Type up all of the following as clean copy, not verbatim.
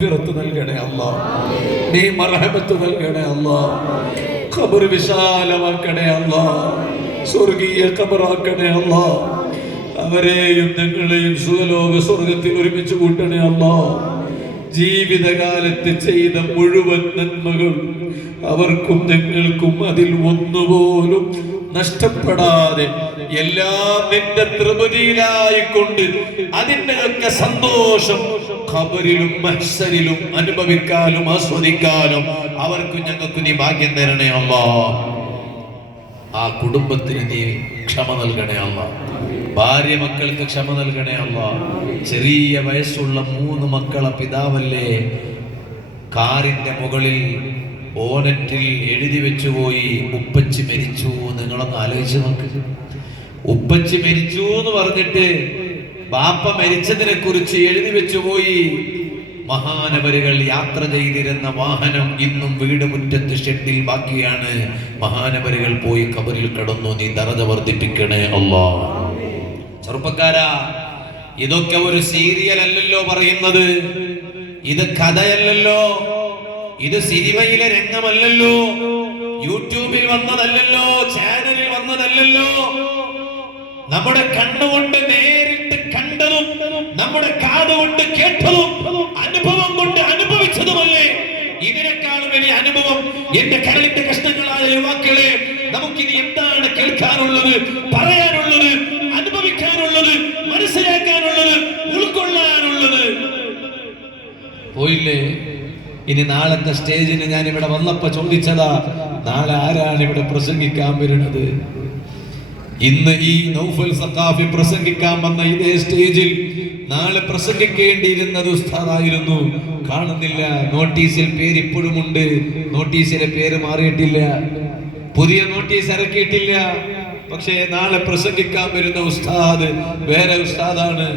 നൽകണേ അല്ലാ, നീ മർഹമത്ത് നൽകണേ അല്ലാ, ഖബർ വിശാലമാക്കണേ അല്ലാ, സ്വർഗീയ ഖബറാക്കണേ അല്ലാ, അവരെയും ഞങ്ങളെയും സുഖലോക സ്വർഗത്തിൽ ഒരുമിച്ച് കൂട്ടണേ അല്ലാ. ജീവിതകാലത്ത് ചെയ്ത മുഴുവൻ നന്മകൾ അവർക്കും ഞങ്ങൾക്കും അതിൽ ഒന്നുപോലും നഷ്ടപ്പെടാതെ എല്ലാം നിന്റെ തൃപ്തിയിലായിക്കൊണ്ട് അതിൻ്റെയൊക്കെ സന്തോഷം ഖബറിലും മഹ്ശറിലും അനുഭവിക്കാനും ആസ്വദിക്കാനും അവർക്ക് ഞങ്ങൾക്ക് നീ ഭാഗ്യം തരണേ അല്ലാ. ആ കുടുംബത്തിന് നീ ക്ഷമ നൽകണേ അല്ലാ, ഭാര്യ മക്കൾക്ക് ക്ഷമ നൽകണേ അല്ലാ. ചെറിയ വയസ്സുള്ള 3 മക്കളെ പിതാവല്ലേ കാറിന്റെ മുകളിൽ ബോനറ്റിൽ എഴുതി വെച്ചുപോയി ഉപ്പച്ചി മരിച്ചു. നിങ്ങളൊന്ന് ആലോചിച്ച് നോക്ക്, ഉപ്പച്ചി മരിച്ചു എന്ന് പറഞ്ഞിട്ട് ബാപ്പ മരിച്ചതിനെ കുറിച്ച് എഴുതി വെച്ചുപോയി. മഹാനവരുകൾ യാത്ര ചെയ്തിരുന്ന വാഹനം ഇന്നും വീട് മുറ്റത്ത് ഷെഡിൽ ബാക്കിയാണ്. മഹാനവരുകൾ പോയി ഖബറിൽ കിടന്നു. നീ ദറജ വർദ്ധിപ്പിക്കണേ അല്ലാ. ചെറുപ്പക്കാരാ, ഇതൊക്കെ ഒരു സീരിയൽ അല്ലല്ലോ പറയുന്നത്, ഇത് കഥയല്ലല്ലോ, ഇത് സിനിമയിലെ രംഗമല്ലല്ലോ, യൂട്യൂബിൽ വന്നതല്ലല്ലോ, ചാനലിൽ വന്നതല്ലല്ലോ. നമ്മുടെ കണ്ണുകൊണ്ട് നേരിട്ട് കണ്ടതും നമ്മുടെ കാതുകൊണ്ട് കേട്ടതും അനുഭവം കൊണ്ട് അനുഭവിച്ചതുമല്ലേ ഇതിനേക്കാളും വലിയ അനുഭവം. എന്റെ കരളിന്റെ കഷ്ണങ്ങളായ യുവാക്കളെ, നമുക്കിനി എന്താണ് കേൾക്കാനുള്ളത്, പറയാനുള്ളത്, അനുഭവിക്കാനുള്ളത്, മനസ്സിലാക്കാനുള്ളത്, ഉൾക്കൊള്ളാനുള്ളത്? പോയില്ലേ? ഇനി നാളത്തെ സ്റ്റേജിന് ഞാൻ ഇവിടെ വന്നപ്പോ ചോദിച്ചതാ, നാളെ ആരാണ് ഇവിടെ പ്രസംഗിക്കാൻ വരുന്നത്? ഇന്ന് ഈ നൗഫൽ സഖാഫി പ്രസംഗിക്കാൻ വന്ന ഇതേ സ്റ്റേജിൽ നാളെ പ്രസംഗിക്കേണ്ടിയിരുന്നത് ഉസ്താദായിരുന്നു. കാണുന്നില്ല, നോട്ടീസിൽ പേര് ഇപ്പോഴുമുണ്ട്, നോട്ടീസിലെ പേര് മാറിയിട്ടില്ല, പുതിയ നോട്ടീസ് ഇറക്കിയിട്ടില്ല. പക്ഷേ നാളെ പ്രസംഗിക്കാൻ വരുന്ന ഉസ്താദ് വേറെ ഉസ്താദാണ്.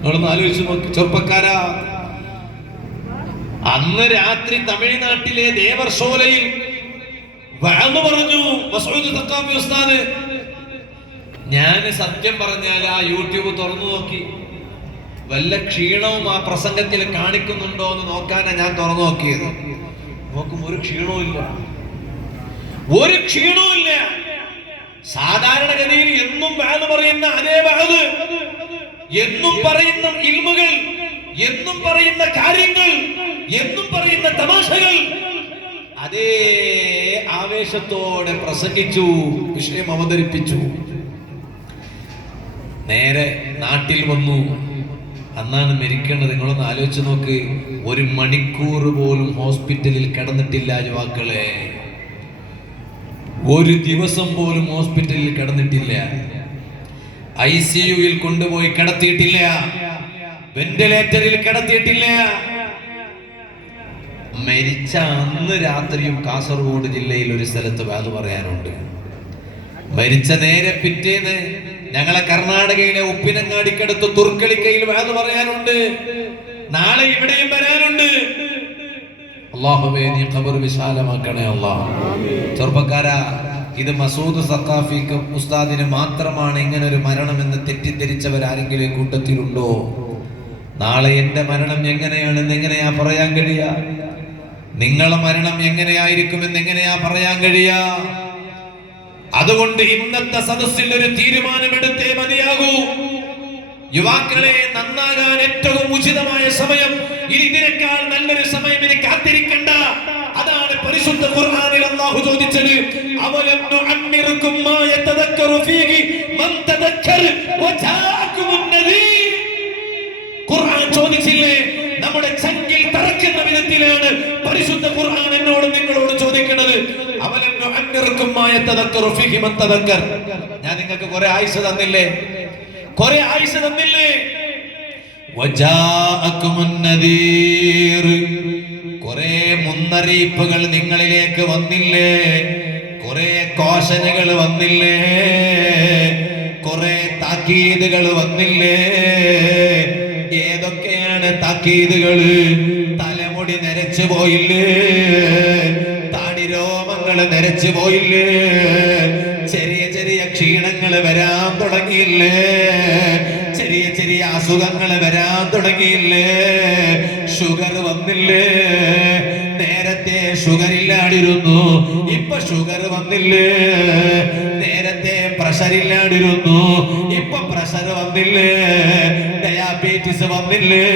നമ്മളൊന്ന് ആലോചിച്ച് നോക്കി ചെറുപ്പക്കാരാ. അന്ന് രാത്രി തമിഴ്നാട്ടിലെ ദേവർഷോലയിൽ വഅദ് പറഞ്ഞു മസ്ഊദ് സഖാഫി ഉസ്താദ്. ഞാൻ സത്യം പറഞ്ഞാൽ ആ യൂട്യൂബ് തുറന്നു നോക്കി, വല്ല ക്ഷീണവും ആ പ്രസംഗത്തിൽ കാണിക്കുന്നുണ്ടോ എന്ന് നോക്കാനാ ഞാൻ തുറന്നു നോക്കിയത്. നോക്കും ഒരു ക്ഷീണവും ഇല്ല, ഒരു ക്ഷീണവും ഇല്ല. സാധാരണഗതിയിൽ എന്നും വഅദ് പറയുന്ന അതേ വഅദ്, എന്നും പറയുന്ന ഇൽമുകൾ, എന്നും പറയുന്ന കാര്യങ്ങൾ, എന്നും പറയുന്ന തമാശകൾ അതേ ആവേശത്തോടെ പ്രസംഗിച്ചു, വിഷയം അവതരിപ്പിച്ചു. നേരെ നാട്ടിൽ വന്നു. അന്നാണ് മരിക്കേണ്ടത്. നിങ്ങളൊന്ന് ആലോചിച്ച് നോക്ക്, 1 മണിക്കൂർ പോലും ഹോസ്പിറ്റലിൽ കിടന്നിട്ടില്ല യുവാക്കളെ, 1 ദിവസം പോലും ഹോസ്പിറ്റലിൽ കിടന്നിട്ടില്ല, ICUവിൽ കൊണ്ടുപോയി കിടത്തിയിട്ടില്ല, വെന്റിലേറ്ററിൽ കിടത്തിയിട്ടില്ല. മരിച്ച അന്ന് രാത്രിയും കാസർഗോഡ് ജില്ലയിൽ ഒരു സ്ഥലത്ത് വാത് പറയാനുണ്ട്. മരിച്ച നേരെ പിറ്റേന്ന് ഞങ്ങളെ കർണാടകയിലെ ഉപ്പിനങ്ങാടിക്കടുത്ത് തുർക്കളിക്കയിൽ വാത് പറയാനുണ്ട്. നാളെ ഇവിടെയും വരാനുണ്ട്. അല്ലാഹുവേ, നീ ഖബർ വിശാലമാക്കണേ അല്ലാ. ചെറുപ്പക്കാരാ, ഇത് മസൂദ് സഖാഫിക്ക് ഉസ്താദിന് മാത്രമാണ് ഇങ്ങനെ ഒരു മരണമെന്ന് തെറ്റിദ്ധരിച്ചവരാരെങ്കിലും കൂട്ടത്തിലുണ്ടോ? നാളെ എന്റെ മരണം എങ്ങനെയാണെന്ന് എങ്ങനെയാ പറയാൻ കഴിയ? നിങ്ങളെ മരണം എങ്ങനെയായിരിക്കുമെന്ന് എങ്ങനെയാ പറയാൻ കഴിയ? അതുകൊണ്ട് ഇന്നത്തെ സദസ്സിൽ ഒരു തീരുമാനമെടുത്തേ മതിയാകൂ. യുവാക്കളെ, നന്നാകാൻ ഏറ്റവും ഉചിതമായ സമയം ഇനി ഇതിനേക്കാൾ നല്ലൊരു സമയം ഇനി കാത്തിരിക്കണ്ട. അതാണ് പരിശുദ്ധ ഖുർആനിൽ അല്ലാഹു ചോദിച്ചത്, അവലം നുഅമ്മിറുകും മാ യതദക്കറു ഫീഹി മൻ തദക്കർ വജാഅകുമുൻ നദീർ. ഖുർആൻ ചോദിച്ചില്ലേ? നമ്മുടെ ചങ്കിൽ തറക്കുന്ന വിധത്തിലാണ് പരിശുദ്ധ ഖുർആൻ എന്നോട് നിങ്ങളോട് ചോദിക്കുന്നത്. അവലം നുഅമ്മിറുകും മാ യതദക്കറു ഫീഹി മൻ തദക്കർ. ഞാൻ നിങ്ങൾക്ക് കുറെ ആയുസ് തന്നില്ലേ, കുറെ ആയുസ് തന്നില്ലേ? വജാഅകുമുൻ നദീർ, കുറെ മുന്നറിയിപ്പുകൾ നിങ്ങളിലേക്ക് വന്നില്ലേ, കുറെ കോശനകൾ വന്നില്ലേ, കുറെ താക്കീതുകൾ വന്നില്ലേ. ഏതൊക്കെയാണ് താക്കീതുകള്? തലമുടി നരച്ചു പോയില്ലേ, താടിരോമങ്ങൾ നരച്ചു പോയില്ലേ, ചെറിയ ചെറിയ ക്ഷീണങ്ങൾ വരാൻ തുടങ്ങിയില്ലേ, ചെറിയ ചെറിയ ഇനി അസുഖങ്ങൾ വരാൻ തുടങ്ങിയില്ലേ? ഷുഗർ വന്നില്ലേ? നേരത്തെ ഷുഗർ ഇല്ലാണ്ടിരുന്നു, ഇപ്പൊ ഷുഗർ വന്നില്ലേ? നേരത്തെ പ്രഷർ ഇല്ലാണ്ടിരുന്നു, ഇപ്പൊ പ്രഷർ വന്നില്ലേ? ഡയാബറ്റീസ് വന്നില്ലേ?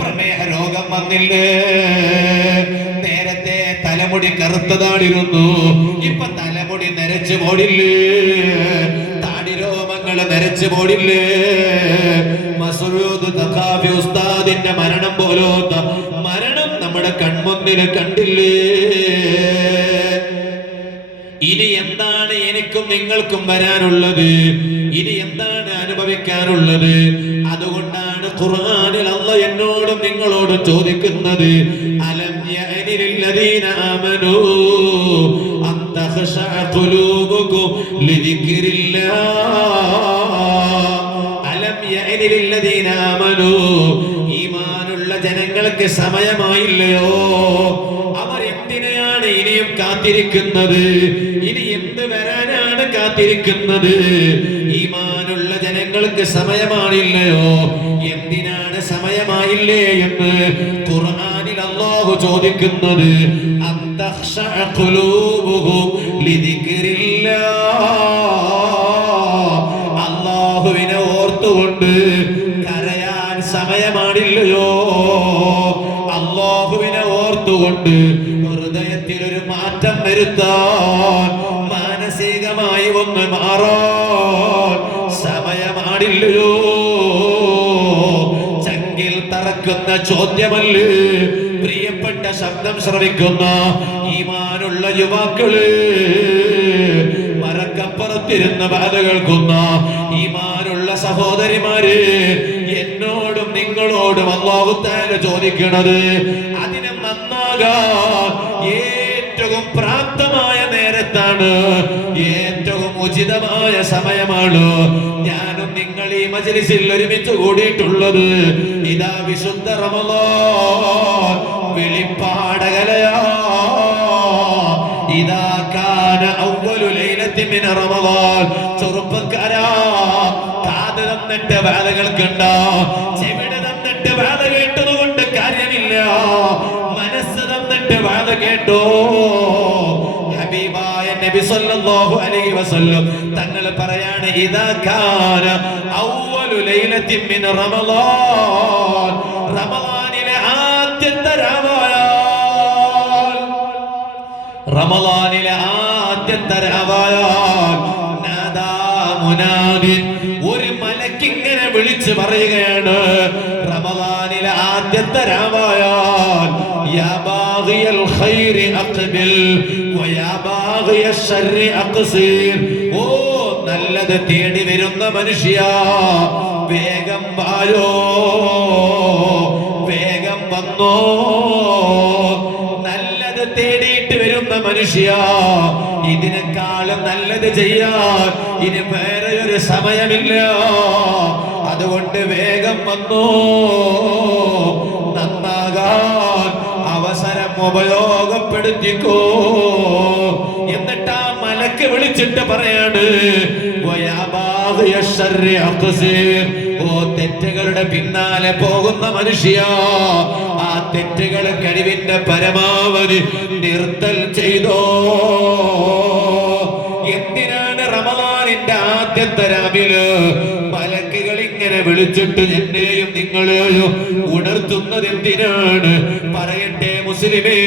പ്രമേഹ രോഗം വന്നില്ലേ? നേരത്തെ തലമുടി കറുത്തതാടിരുന്നു, ഇപ്പൊ തലമുടി നരച്ചു പോടില്ലേ? താടിരോമങ്ങൾ നരച്ചു പോടില്ലേ? മസ്ഊദ് തഖാഫി ഉസ്താദിന്റെ മരണം പോലത്തെ മരണം നമ്മുടെ കൺമുന്നിൽ കണ്ടില്ലേ? ഇനി എന്താണ് എനിക്കും നിങ്ങൾക്കും വരാനുള്ളത്? ഇനി എന്താണ് അനുഭവിക്കാനുള്ളത്? അതുകൊണ്ടാണ് ഖുർആനിൽ അല്ലാഹ് എന്നോടും നിങ്ങളോടും ചോദിക്കുന്നത്, അലം യഅനി ലില്ലദീന ആമനൂ അൻ തഖ്ശഅ ഖുലൂബുകും ലിദിക്രില്ലാഹ്. അലം യഅനി ലില്ലദീന ആമനൂ, ഈമാനുള്ള ജനങ്ങൾക്ക് സമയമായില്ലയോ? അവർ എന്തിനെയാണ് ഇനിയും കാത്തിരിക്കുന്നത്? ഇനി എന്ത് വരാനാണ് കാത്തിരിക്കുന്നത്? ഈമാനുള്ള ജനങ്ങൾക്ക് സമയമാണില്ലയോ? എന്തിനാണ് സമയമായില്ലേ എന്ന് ഖുർആനിൽ അല്ലാഹു ചോദിക്കുന്നത്. അന്തഖ്ശഅ ഖുലൂബുഹും ലിദിക്രില്ലാഹ്. അല്ലാഹുവിനെ ഓർത്തുകൊണ്ട് കരയാൻ സമയമാണില്ലയോ? അല്ലാഹുവിനെ ഓർത്തുകൊണ്ട് ഹൃദയത്തിൽ ഒരു മാറ്റം വരുത്താൻ, മാനസികമായി ഒന്ന് മാറാൻ സമയമാണില്ലയോ? ചങ്കിൽ തറക്കുന്ന ചോദ്യമല്ലേ പ്രിയപ്പെട്ട ശബ്ദം ശ്രവിക്കുന്ന ഈമാനുള്ള യുവാക്കള്, മരക്കപ്പുറത്തിരുന്ന് ബാധ കേൾക്കുന്ന ഈമാനുള്ള സഹോദരിമാര്, എന്നോടും നിങ്ങളോടും അല്ലാഹു തആല ചോദിക്കണത്, അതിനെ നന്നാകാൻ ഏറ്റവും പ്രാപ്തമായ നേരത്താണ്, ഏറ്റവും ഉചിതമായ സമയമാണ് ഞാനും നിങ്ങൾ ഈ മജ്‌ലിസിൽ ഒരുമിച്ച് കൂടിയിട്ടുള്ളത്. ഇതാ വിശുദ്ധ റമളാൻ വെളിപ്പാടകലയാ. ഇതാ കാന അവ്വലു ലൈലത്തി മിൻ റമളാൻ. ചെറുപ്പക്കാരാ, കാത് തന്നിട്ട് വേല കേൾക്കണ്ടോ? ചെവിട് തന്നിട്ട് വേല കേട്ടതുകൊണ്ട് കാര്യമില്ല, മനസ്സ് തന്നിട്ട് വേല കേട്ടോ. ഹബീബായ നബി സല്ലല്ലാഹു അലൈഹി വസല്ലം തങ്ങൾ പറയാണ്, ഇദാ കാന അവ്വലു ലൈലത്തി മിൻ റമളാൻ. റമളാനിലെ ആദ്യത്തെ രാവായാൽ, റമളാനിലെ ആദ്യത്തെ രാവായാൽ നാദാ മുനാദിൻ, ഒരു മലക്കിങ്ങനെ വിളിച്ചു പറയുകയാണ്, റമളാനിലെ ആദ്യത്തെ രാവായാൽ, യാ ബാഗിയൽ ഖൈരി അഖ്ബിൽ വയാ ബാഗിയൽ ശർരി അഖ്സിർ. ഓ നല്ലത് തേടി വരുന്ന മനുഷ്യ, വേഗം വായോ, വേഗം വന്നോ. നല്ലത് തേടിയിട്ട് വരുന്ന മനുഷ്യ, ഇതിനേക്കാളും നല്ലത് ചെയ്യാൻ ഇനി വേറെ ഒരു സമയമില്ല. അതുകൊണ്ട് വേഗം വന്നോ, നന്നാകാൻ അവസരം ഉപയോഗപ്പെടുത്തിക്കോ. എന്നിട്ട് ആ മലക്ക് വിളിച്ചിട്ട് പറയാണ്, ഓ തെറ്റുകളുടെ പിന്നാലെ പോകുന്ന മനുഷ്യ, ആ തെറ്റുകൾ കഴിവിന്റെ പരമാവധി നിർത്തൽ ചെയ്തോ. എന്തിനാണ് റമളാനിന്റെ ആദ്യത്തെ രാവിലെ മലക്കുകൾ ഇങ്ങനെ വിളിച്ചിട്ട് എന്നെയും നിങ്ങളെയും ഉണർത്തുന്നത് എന്തിനാണ്? പറയട്ടെ മുസ്ലിമേ,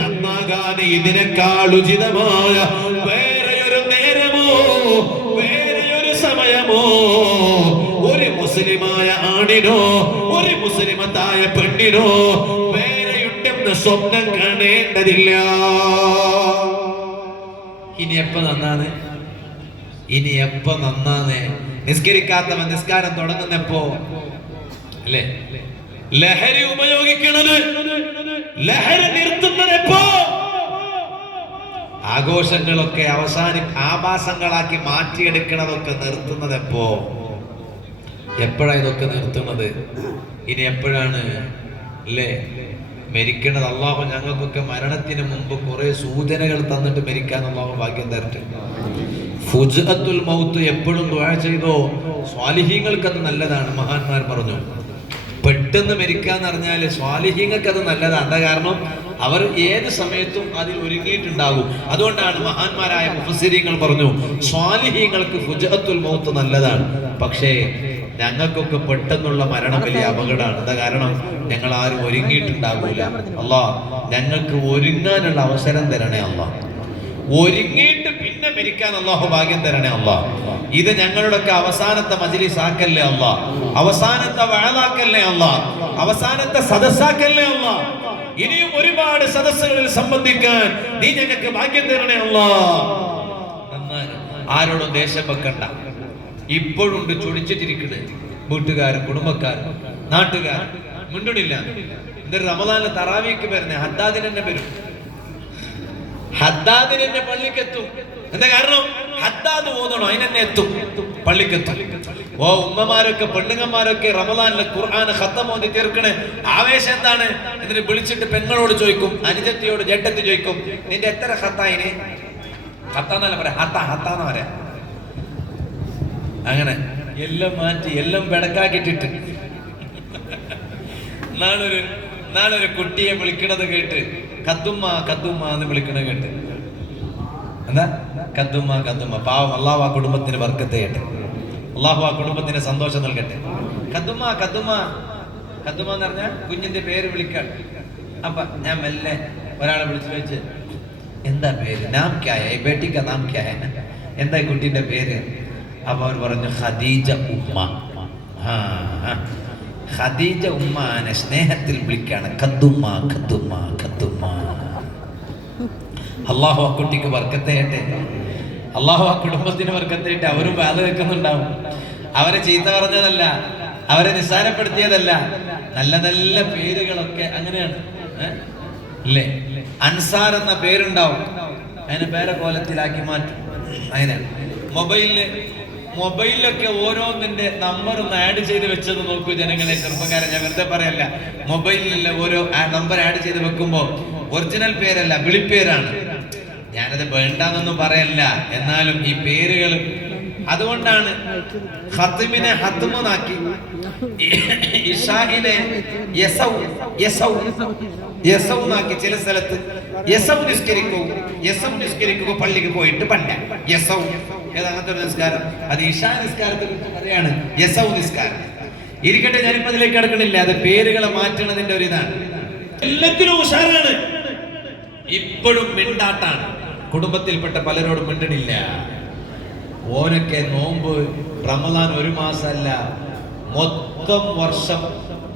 നന്നാകാൻ ഇതിനേക്കാൾ ഉചിതമായ വേറെയൊരു നേരമോ വേറെയൊരു സമയമോ ഒരു മുസ്ലിമായ ആണിനോ ഒരു മുസ്ലിമത്തായ പെണ്ണിനോ വേറെയുണ്ടെന്ന് സ്വപ്നം കാണേണ്ടതില്ല. ഇനി എപ്പോ നന്നാണ്? ഇനി എപ്പോ നന്നാണ്? നിസ്കരിക്കാത്തവൻ നിസ്കാരം തുടങ്ങുന്നപ്പോ അല്ലേ? ലഹരി ഉപയോഗിക്കുന്നത്, ലഹരി നിർത്തുന്നത് എപ്പോ? ആഘോഷങ്ങളൊക്കെ ആഭാസങ്ങളാക്കി മാറ്റിയെടുക്കണതൊക്കെ നിർത്തുന്നത് എപ്പോ? എപ്പോഴാണ് ഇതൊക്കെ നിർത്തുന്നത്? ഇനി എപ്പോഴാണ് അല്ലേ മരിക്കണത്? അള്ളാഹു ഞങ്ങൾക്കൊക്കെ മരണത്തിന് മുമ്പ് കുറെ സൂചനകൾ തന്നിട്ട് മരിക്കാൻ അള്ളാഹു ഭാഗ്യം തരട്ടെ. ഫുജ്അത്തുൽ മൗത്ത് എപ്പോഴും ദുആ ചെയ്തോ, സ്വാലിഹീങ്ങൾക്ക് അത് നല്ലതാണ്. മഹാന്മാർ പറഞ്ഞു പെട്ടെന്ന് മരിക്കാന്ന് പറഞ്ഞാല് സ്വാലിഹീങ്ങൾക്ക് അത് നല്ലതാണ്. എന്താ കാരണം? അവർ ഏത് സമയത്തും അതിൽ ഒരുങ്ങിയിട്ടുണ്ടാകും. അതുകൊണ്ടാണ് മഹാന്മാരായ മുഫസ്സിരീങ്ങൾ പറഞ്ഞു സ്വാലിഹീങ്ങൾക്ക് ഫുജ്അത്തുൽ മൗത്ത് നല്ലതാണ്. പക്ഷേ ഞങ്ങൾക്കൊക്കെ പെട്ടെന്നുള്ള മരണം വലിയ അപകടമാണ്. എന്താ കാരണം? ഞങ്ങൾ ആരും ഒരുങ്ങിയിട്ടുണ്ടാകൂല. അല്ലാഹ് ഞങ്ങൾക്ക് ഒരുങ്ങാനുള്ള അവസരം തരണേ അല്ലാഹ്. ഒരുങ്ങിയിട്ട് പിന്നെ മരിക്കാൻ അല്ലാഹു ഭാഗ്യം തരണേ അല്ലാഹ്. ഇത് ഞങ്ങളുടെയൊക്കെ അവസാനത്തെ മജ്ലിസ് ആക്കല്ലേ അല്ലാഹ്, അവസാനത്തെ വഅദാക്കല്ലേ അല്ലാഹ്, അവസാനത്തെ സദസ്സാക്കല്ലേ അല്ലാഹ്. ഇനിയും ഒരുപാട് സദസ്സുകളിൽ സംബന്ധിക്കാൻ നീ ഞങ്ങൾക്ക് ഭാഗ്യം തരണേ അല്ലാഹ്. ആരോടും ദേഷ്യം വെക്കണ്ട. ഇപ്പോഴുണ്ട് ചൊടിച്ചിട്ടിരിക്കുന്നത് വീട്ടുകാരും കുടുംബക്കാരും നാട്ടുകാരും മിണ്ടണില്ല. എന്തൊരു റമദാനിലെ തറാവീക്ക് വരുന്നേ ഹദ്ദാദിന് തന്നെ വരും, ഹദ്ദാദിന് തന്നെ പള്ളിക്കെത്തും. എന്താ കാരണം? ഹദ്ദാദ് ഓതണോ അതിനെന്നെ എത്തും, പള്ളിക്കെത്തും. ഓ ഉമ്മമാരൊക്കെ പെണ്ണുങ്ങന്മാരൊക്കെ റമദാനിലെ ഖുർആൻ ഖത്തം ഓതി തീർക്കണേ ആവേശം എന്താണ്? എന്നിട്ട് വിളിച്ചിട്ട് പെങ്ങളോട് ചോദിക്കും, അനുജത്തിയോട് ജേട്ടത്തി ചോദിക്കും, നിന്റെ എത്ര ഖത്തായിന്? ഖത്താന്നല്ല പറയാ, ഹത്താന്ന് പറയാ. അങ്ങനെ എല്ലാം മാറ്റി എല്ലാം ബെടക്കാക്കിട്ടിട്ട് നാളൊരു കുട്ടിയെ വിളിക്കണത് കേട്ട് കത്തുമ്മ കത്തുമ്മ എന്ന് വിളിക്കണത് കേട്ട്, എന്താ കത്തുമ്മ പാവം. അള്ളാഹു ആ കുടുംബത്തിന് ബർക്കത്ത് ചെയ്യട്ടെ, അള്ളാഹു ആ കുടുംബത്തിന് സന്തോഷം നൽകട്ടെ. കത്തുമ്മ എന്ന് പറഞ്ഞാൽ കുഞ്ഞിന്റെ പേര് വിളിക്കാൻ. അപ്പൊ ഞാൻ മെല്ലെ ഒരാളെ വിളിച്ചു വെച്ച്, എന്താ പേര്? നാം ക്യാ ഹൈ ബേട്ടി കാ നാം ക്യാ ഹൈ? എന്താ കുട്ടീന്റെ പേര്? അപ്പൊ അവർ പറഞ്ഞു ഖദീജ ഉമ്മ. ഖദീജ ഉമ്മാനെ സ്നേഹത്തിൽ വിളിക്കാണ് കത്തുമ്മ. അള്ളാഹു ആ കുട്ടിക്ക് ബർക്കത്ത് ചെയ്യട്ടെ, അള്ളാഹു ആ കുടുംബത്തിന് ബർക്കത്ത് ചെയ്യട്ടെ. അവരും വാത് വെക്കുന്നുണ്ടാവും. അവരെ ചീത്ത പറഞ്ഞതല്ല, അവരെ നിസ്സാരപ്പെടുത്തിയതല്ല. നല്ല നല്ല പേരുകളൊക്കെ അങ്ങനെയാണ് അല്ലേ? അൻസാർ എന്ന പേരുണ്ടാവും, അതിനെ പേരെ കോലത്തിലാക്കി മാറ്റും. അങ്ങനെ മൊബൈലിലൊക്കെ ഓരോന്നിന്റെ നമ്പർ ഒന്ന് ആഡ് ചെയ്ത് വെച്ചത് നോക്കൂ ജനങ്ങളെ, ചെറുപ്പക്കാരെ. ഞാൻ വെറുതെ പറയല്ല, മൊബൈലിലെ ഓരോ നമ്പർ ആഡ് ചെയ്ത് വെക്കുമ്പോ ഒറിജിനൽ പേരല്ല, വിളിപ്പേരാണ്. ഞാനത് വേണ്ടാന്നൊന്നും പറയല്ല, എന്നാലും ഈ പേരുകൾ അതുകൊണ്ടാണ് ഖത്മിനെ ഹത്മുനാക്കി, ഇശാഇനെ യസൗനാക്കി. ചില സ്ഥലത്ത് യസൗ നിസ്കരിക്കുക പള്ളിക്ക് പോയിട്ട് പണ്ട യസൗ ഏതങ്ങനത്തെ ഒരു നിസ്കാരം, അത് ഇശാ നിസ്കാരത്തെ കുറിച്ച് പറയാണ്, യസൗ നിസ്കാരം. ഇരിക്കട്ടെ, ഞാനിപ്പോ അതിലേക്ക് കിടക്കണില്ല. അത് പേരുകളെ മാറ്റണതിന്റെ ഒരു ഇതാണ്. എല്ലാത്തിനും ഉഷാറാണ്, ഇപ്പോഴും മിണ്ടാട്ടാണ്. കുടുംബത്തിൽപ്പെട്ട പലരോടും മിണ്ടണില്ല. ഓനൊക്കെ നോമ്പ് റമദാൻ 1 മാസമല്ല, മൊത്തം വർഷം,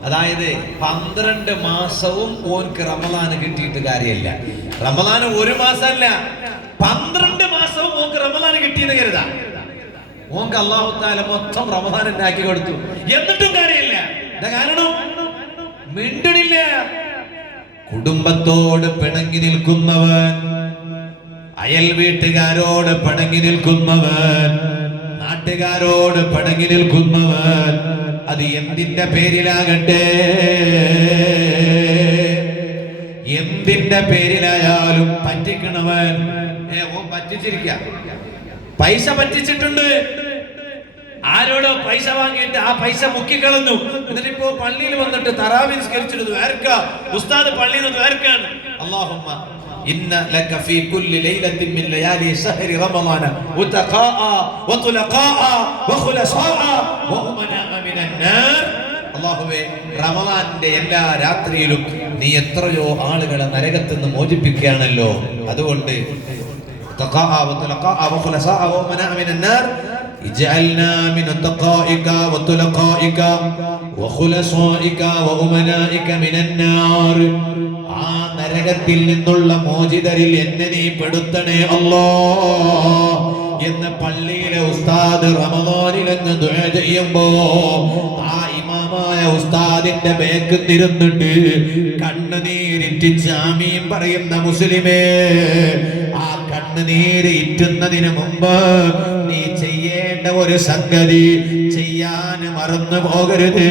അതായത് 12 മാസവും ഓൻക്ക് റമദാന് കിട്ടിയിട്ട് കാര്യമില്ല. റമദാന് 1 മാസമല്ല, 12 മാസവും ഓൻക്ക് റമദാന് കിട്ടിയെന്ന് കരുതാ. ഓൻക്ക് അല്ലാഹു തആല മൊത്തം റമദാൻ ഉണ്ടാക്കി കൊടുത്തു, എന്നിട്ടും കാര്യമില്ല. എന്താ കാരണം? മിണ്ടണില്ല. കുടുംബത്തോട് പിണങ്ങി നിൽക്കുന്നവൻ, അയൽ വീട്ടുകാരോട് പിണങ്ങി നിൽക്കുന്നവൻ, നാട്ടുകാരോട് പിണങ്ങി നിൽക്കുന്നവൻ, അത് എന്തിന്റെ പേരിലാകട്ടെ, എന്തിന്റെ പേരിലായാലും പറ്റിക്കണവൻ പറ്റിച്ചിരിക്ക. പൈസ പറ്റിച്ചിട്ടുണ്ട്, ആരോടോ പൈസ വാങ്ങിയിട്ട് ആ പൈസ മുക്കിക്കളഞ്ഞു. എന്നിട്ടിപ്പോ പള്ളിയിൽ വന്നിട്ട് തറാവി നിസ്കരിച്ചിട്ട് ദ്വാരക്ക, ഉസ്താദ് പള്ളിയിൽ നിന്ന് ദ്വാരക്കാണ്. അല്ലാഹുമ്മ ഇന്ന ലക ഫീ കുല്ലി ലൈലത്തിൻ മിൻ ലയാലി ശഹരി റമളാന ഉതഖാഅ വതുലഖാഅ വഖുലസാഅ വഉമനാഅ മിനൻ നാർ. അല്ലാഹുവേ, റമളാനിന്റെ എല്ലാ രാത്രിയിലും നീ എത്രയോ ആളുകളെ നരകത്തിൽ നിന്ന് മോചിപ്പിക്കുകയാണല്ലോ. അതുകൊണ്ട് തഖാഅ വതുലഖാഅ വഖുലസാഅ വഉമനാഅ മിനൻ നാർ ഇജ്അൽനാ മിൻ തഖാഇക വതുലഖാഇക വഖുലസാഇക വഉമനാഇക മിനൻ നാർ. ആ നരകത്തിൽ നിന്നുള്ള മോചിതരിൽ എന്നെ നീ പെടുത്തണേ അല്ലാഹ് എന്ന് പള്ളിയിലെ ഉസ്താദ് റമദാനിലെന്ന് ദുആ ചെയ്യുമ്പോ ആ ഇമാമായ ഉസ്താദിന്റെ ബേക്ക് നിരുന്നിട്ട് കണ്ണുനീരിറ്റിച്ച് ആമീൻ പറയുന്ന മുസ്ലിമേ, ആ കണ്ണുനീര് ഇറ്റുന്നതിന് മുമ്പ് നീ ചെയ്യേണ്ട ഒരു സംഗതി ചെയ്യാൻ മറന്നു പോകരുത്.